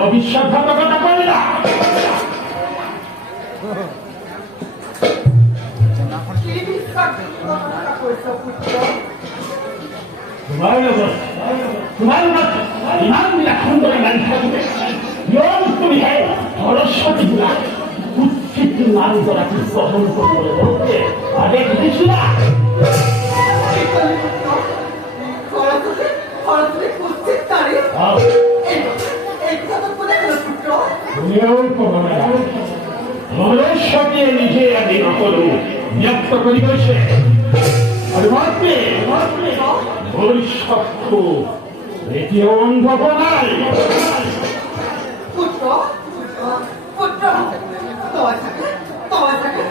অবিশ্বাসঘাতকতা করলা। তোমার ইমান রাখুন করে গাড়ি থাকবে তুমি হ্যাঁ সরস্বতী গুলা কুচ্ছিত নারী করা কি গ্রহণ করে বলতে আগে কিছু না নিজে আদি নকলো ব্যক্ত করি বসে ভবিষ্যৎ এটি অন্ধক নাই পুত্র পুত্র তোমার থাকে